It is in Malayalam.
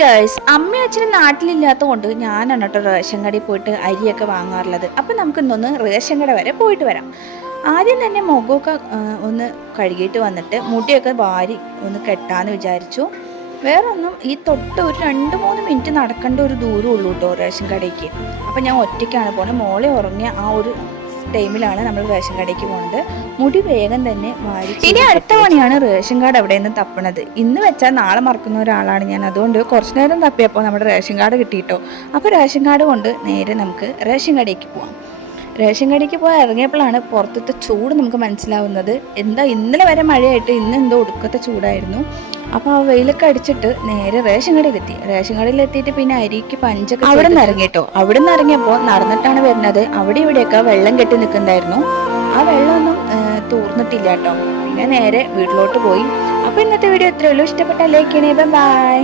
ഗേൾസ്, അമ്മയും അച്ഛനും നാട്ടിലില്ലാത്തതുകൊണ്ട് ഞാനാണ് കേട്ടോ റേഷൻ കടയിൽ പോയിട്ട് അരിയൊക്കെ വാങ്ങാറുള്ളത്. അപ്പം നമുക്ക് ഇന്നൊന്ന് റേഷൻ കട വരെ പോയിട്ട് വരാം. ആദ്യം തന്നെ മുഖമൊക്കെ ഒന്ന് കഴുകിയിട്ട് വന്നിട്ട് മുടിയൊക്കെ വാരി ഒന്ന് കെട്ടാന്ന് വിചാരിച്ചു. വേറെ ഒന്നും ഈ തൊട്ട് ഒരു 2-3 മിനിറ്റ് നടക്കേണ്ട ഒരു ദൂരം ഉള്ളൂ കേട്ടോ റേഷൻ കടയ്ക്ക്. അപ്പം ഞാൻ ഒറ്റയ്ക്കാണ് പോകുന്നത്. മോളെ ഉറങ്ങിയ ആ ഒരു ടൈമിലാണ് നമ്മൾ റേഷൻ കടയ്ക്ക് പോകുന്നത്. മുടി വേഗം തന്നെ വാരി. ഇനി അടുത്ത പണിയാണ് റേഷൻ കാർഡ് എവിടെ നിന്ന് തപ്പണത്. ഇന്ന് വെച്ചാൽ നാളെ മറക്കുന്ന ഒരാളാണ് ഞാൻ. അതുകൊണ്ട് കുറച്ച് നേരം തപ്പിയപ്പോൾ നമ്മുടെ റേഷൻ കാർഡ് കിട്ടിയിട്ടോ. അപ്പോൾ റേഷൻ കാർഡ് കൊണ്ട് നേരെ നമുക്ക് റേഷൻ കടയ്ക്ക് പോവാം. റേഷൻ കടയ്ക്ക് പോയി ഇറങ്ങിയപ്പോഴാണ് പുറത്തത്തെ ചൂട് നമുക്ക് മനസ്സിലാവുന്നത്. എന്താ ഇന്നലെ വരെ മഴയായിട്ട് ഇന്ന് എന്തോ ഒടുക്കത്തെ ചൂടായിരുന്നു. അപ്പോൾ ആ വെയിലൊക്കെ അടിച്ചിട്ട് നേരെ റേഷൻ കടയിലെത്തി. റേഷൻ കടയിലെത്തിയിട്ട് പിന്നെ അരിക്ക് പഞ്ചൊക്കെ അവിടെ നിന്ന് ഇറങ്ങിട്ടോ. അവിടെ നിന്ന് ഇറങ്ങിയപ്പോൾ നടന്നിട്ടാണ് വരുന്നത്. അവിടെ ഇവിടെയൊക്കെ വെള്ളം കെട്ടി നിൽക്കുന്നുണ്ടായിരുന്നു. ആ വെള്ളമൊന്നും തൂർന്നിട്ടില്ല കേട്ടോ. പിന്നെ നേരെ വീട്ടിലോട്ട് പോയി. അപ്പോൾ ഇന്നത്തെ വീഡിയോ ഇത്രയേ ഉള്ളൂ. ഇഷ്ടപ്പെട്ട ലൈക്ക് ചെയ്യണേ. ബൈ.